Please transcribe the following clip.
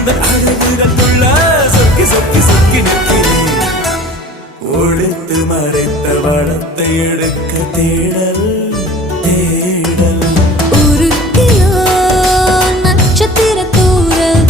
உந்த அழகுக்குள்ள சொக்கி சொக்கி சொக்கி நிற்கிறேன். ஒழித்து மறைத்த வளத்தை எடுக்க தேடல்